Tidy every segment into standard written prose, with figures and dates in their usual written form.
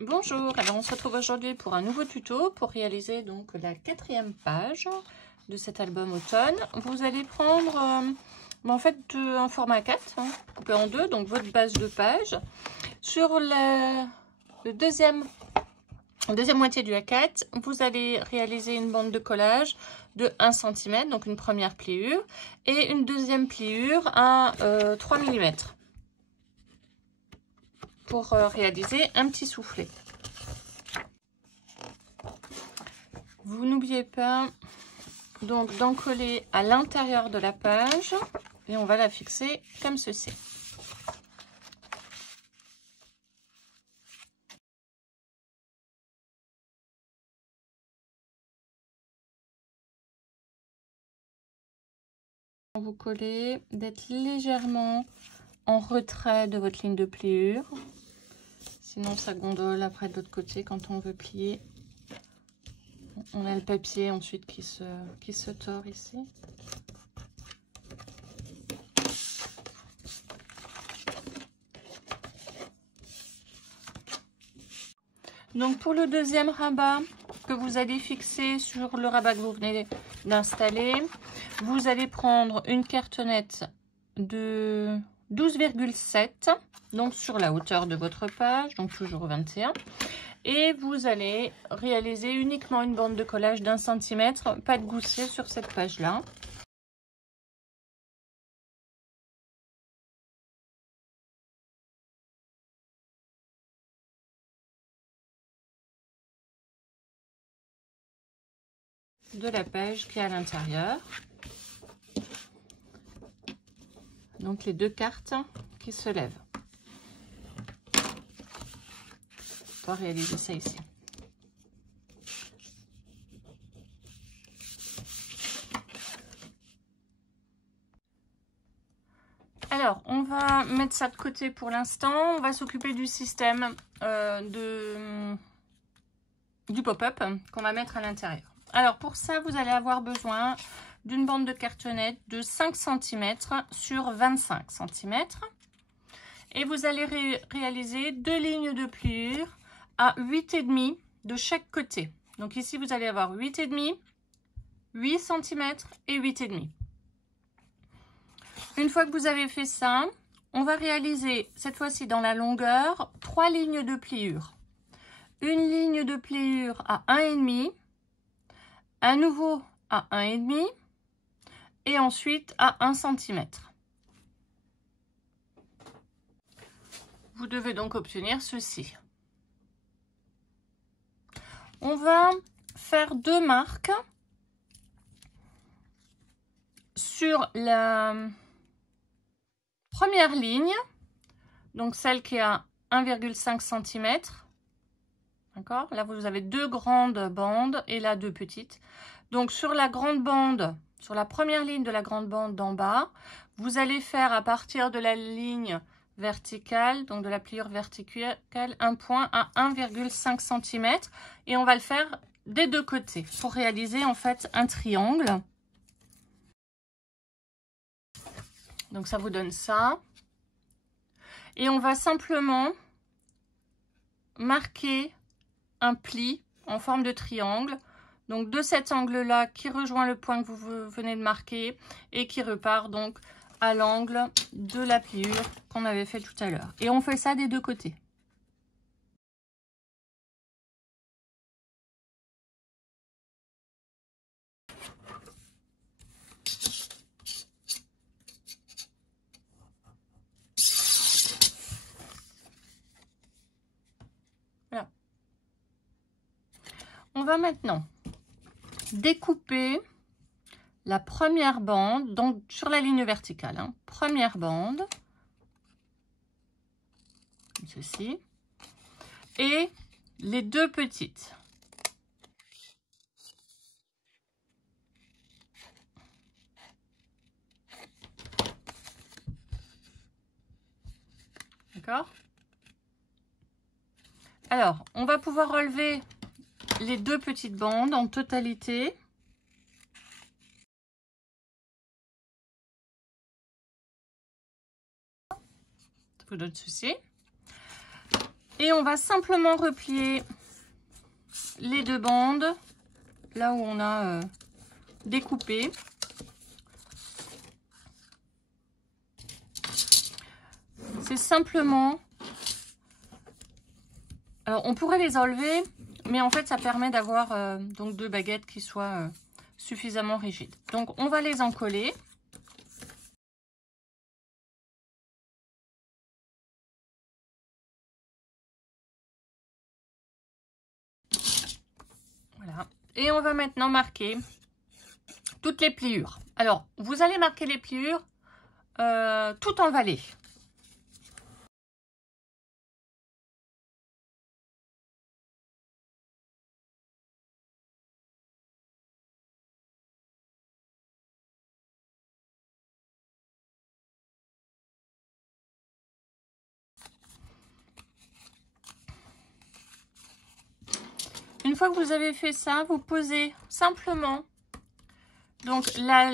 Bonjour, alors on se retrouve aujourd'hui pour un nouveau tuto pour réaliser donc la 4e page de cet album automne. Vous allez prendre en fait un format 4, coupé en deux, donc votre base de page. Sur le deuxième moitié du A4, vous allez réaliser une bande de collage de 1 cm, donc une première pliure, et une deuxième pliure à 3 mm. Pour réaliser un petit soufflet. Vous n'oubliez pas donc d'en coller à l'intérieur de la page et on va la fixer comme ceci. Vous collez, d'être légèrement en retrait de votre ligne de pliure. Sinon, ça gondole après de l'autre côté quand on veut plier. On a le papier ensuite qui se tord ici. Donc pour le deuxième rabat que vous allez fixer sur le rabat que vous venez d'installer, vous allez prendre une cartonnette de 12,7, donc sur la hauteur de votre page, donc toujours 21. Et vous allez réaliser uniquement une bande de collage d'1 cm, pas de gousset sur cette page-là. De la page qui est à l'intérieur. Donc les deux cartes qui se lèvent. On va réaliser ça ici. Alors, on va mettre ça de côté pour l'instant. On va s'occuper du système du pop-up qu'on va mettre à l'intérieur. Alors, pour ça, vous allez avoir besoin d'une bande de cartonnette de 5 cm sur 25 cm. Et vous allez réaliser 2 lignes de pliure à 8,5 de chaque côté. Donc ici, vous allez avoir 8,5, 8 cm et 8,5. Une fois que vous avez fait ça, on va réaliser cette fois-ci dans la longueur 3 lignes de pliure. Une ligne de pliure à 1,5, à nouveau à 1,5 et ensuite à 1 cm. Vous devez donc obtenir ceci. On va faire 2 marques sur la première ligne, donc celle qui est à 1,5 cm. D'accord? Là, vous avez 2 grandes bandes et là 2 petites. Donc, sur la grande bande, sur la première ligne de la grande bande d'en bas, vous allez faire à partir de la ligne verticale, donc de la pliure verticale, un point à 1,5 cm. Et on va le faire des deux côtés pour réaliser en fait un triangle. Donc, ça vous donne ça. Et on va simplement marquer un pli en forme de triangle. Donc de cet angle-là qui rejoint le point que vous venez de marquer et qui repart donc à l'angle de la pliure qu'on avait fait tout à l'heure. Et on fait ça des deux côtés. Voilà. On va maintenant découper la première bande, donc sur la ligne verticale, hein. Première bande, comme ceci, et les deux petites. D'accord? Alors, on va pouvoir relever les deux petites bandes en totalité. Ça vous donne ceci. Et on va simplement replier les deux bandes là où on a découpé. C'est simplement... Alors, on pourrait les enlever, mais en fait, ça permet d'avoir donc deux baguettes qui soient suffisamment rigides. Donc, on va les encoller. Voilà. Et on va maintenant marquer toutes les pliures. Alors, vous allez marquer les pliures tout en vallée. Une fois que vous avez fait ça, vous posez simplement donc la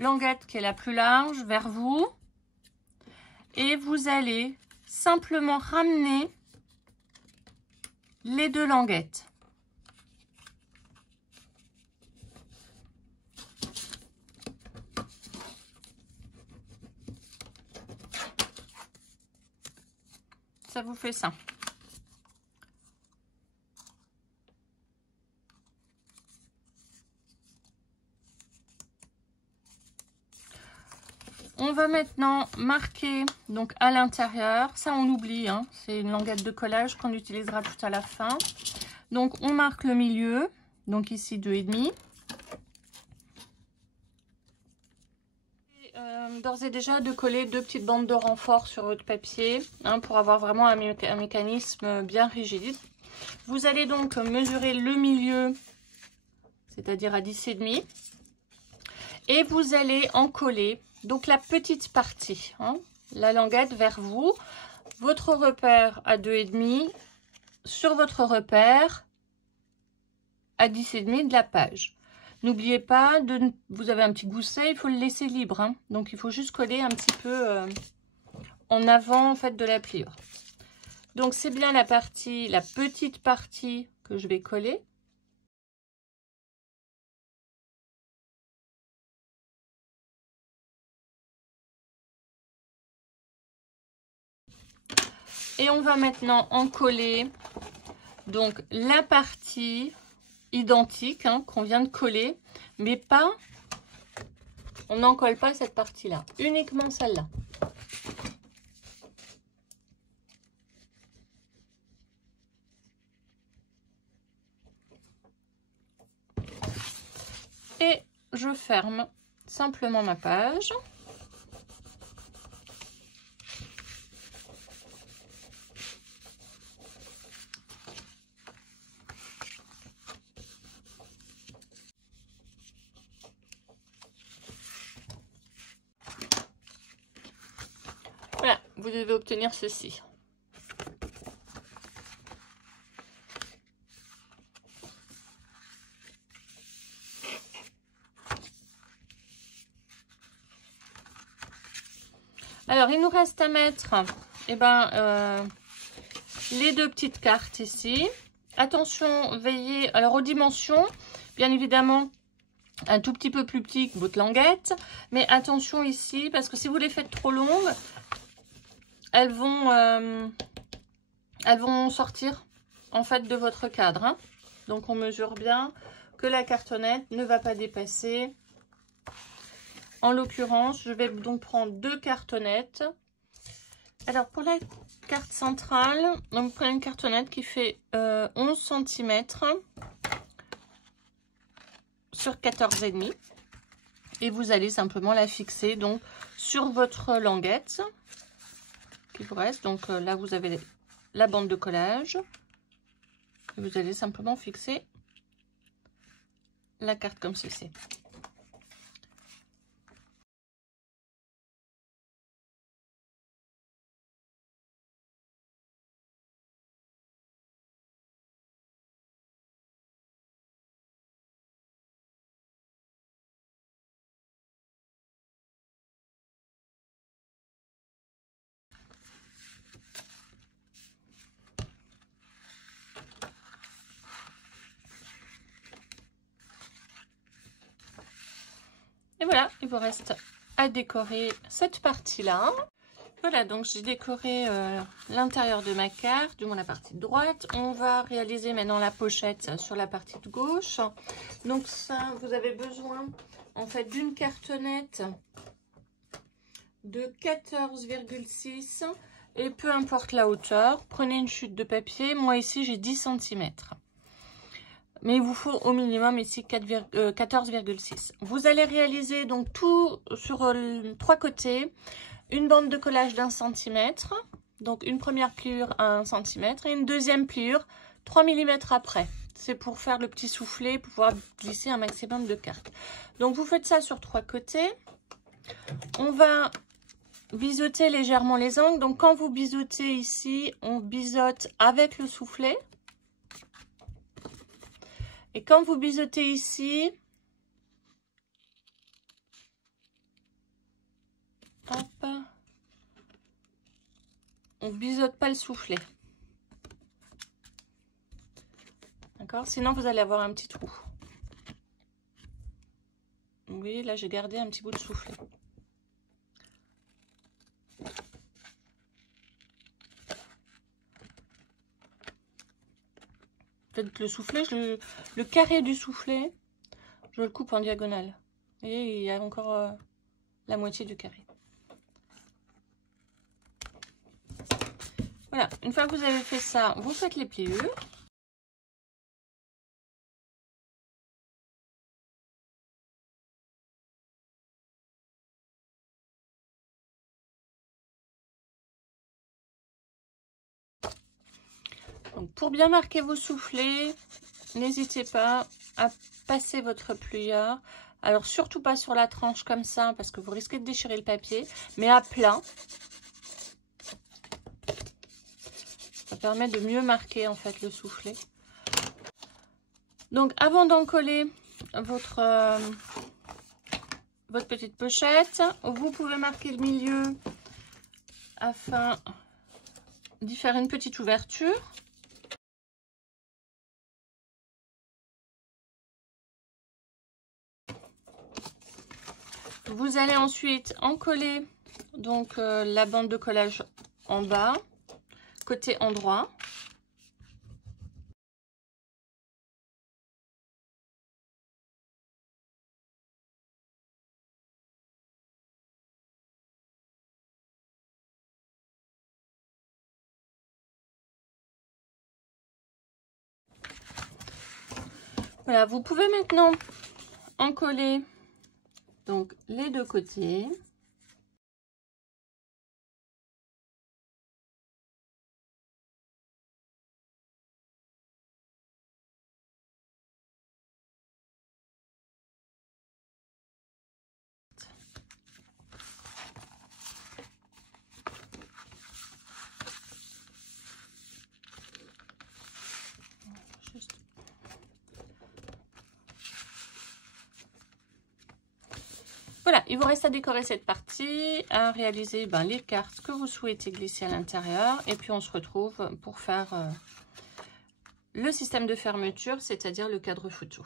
languette qui est la plus large vers vous et vous allez simplement ramener les deux languettes. Ça vous fait ça. On va maintenant marquer donc à l'intérieur, ça on oublie, hein, c'est une languette de collage qu'on utilisera tout à la fin. Donc on marque le milieu, donc ici 2,5. D'ores et déjà de coller deux petites bandes de renfort sur votre papier hein, pour avoir vraiment un mécanisme bien rigide. Vous allez donc mesurer le milieu, c'est-à-dire à 10,5, et vous allez en coller donc la petite partie, hein, la languette vers vous, votre repère à 2,5 sur votre repère à 10,5 de la page. N'oubliez pas, vous avez un petit gousset, il faut le laisser libre, hein, donc il faut juste coller un petit peu en avant en fait de la pliure. Donc c'est bien la petite partie que je vais coller. Et on va maintenant en coller donc la partie identique hein, qu'on vient de coller, mais pas, on n'en colle pas cette partie-là, uniquement celle-là. Et je ferme simplement ma page. Voilà, vous devez obtenir ceci. Alors, il nous reste à mettre les deux petites cartes ici. Attention, veillez alors aux dimensions. Bien évidemment, un tout petit peu plus petit que votre languette. Mais attention ici, parce que si vous les faites trop longues, elles vont sortir en fait de votre cadre. Hein. Donc, on mesure bien que la cartonnette ne va pas dépasser. En l'occurrence, je vais donc prendre deux cartonnettes. Alors, pour la carte centrale, on prend une cartonnette qui fait 11 cm sur 14,5. Et vous allez simplement la fixer donc sur votre languette qui vous reste. Donc là, vous avez la bande de collage. Et vous allez simplement fixer la carte comme ceci. voilà, il vous reste à décorer cette partie-là. Voilà, donc j'ai décoré l'intérieur de ma carte, du moins la partie droite. On va réaliser maintenant la pochette sur la partie de gauche. Donc ça, vous avez besoin en fait d'une cartonnette de 14,6 et peu importe la hauteur, prenez une chute de papier. Moi ici j'ai 10 cm. Mais il vous faut au minimum ici 14,6. Vous allez réaliser donc tout sur 3 côtés. Une bande de collage d'1 cm, donc une première pliure à 1 cm et une deuxième pliure 3 mm après. C'est pour faire le petit soufflet, pour pouvoir glisser un maximum de cartes. Donc vous faites ça sur 3 côtés. On va biseauter légèrement les angles. Donc quand vous biseautez ici, on biseaute avec le soufflet. Et quand vous biseautez ici, hop, on biseaute pas le soufflet. D'accord? Sinon, vous allez avoir un petit trou. Oui, là, j'ai gardé un petit bout de soufflet. Peut-être le soufflet, le carré du soufflet, je le coupe en diagonale. Et il y a encore la moitié du carré. Voilà, une fois que vous avez fait ça, vous faites les pliures. Donc, pour bien marquer vos soufflets, n'hésitez pas à passer votre plieur. Alors, surtout pas sur la tranche comme ça, parce que vous risquez de déchirer le papier, mais à plat. Ça permet de mieux marquer en fait le soufflet. Donc, avant d'encoller votre petite pochette, vous pouvez marquer le milieu afin d'y faire une petite ouverture. Vous allez ensuite encoller donc la bande de collage en bas, côté endroit. Voilà, vous pouvez maintenant encoller donc les deux côtés. Voilà, il vous reste à décorer cette partie, à réaliser les cartes que vous souhaitez glisser à l'intérieur. Et puis on se retrouve pour faire le système de fermeture, c'est-à-dire le cadre photo.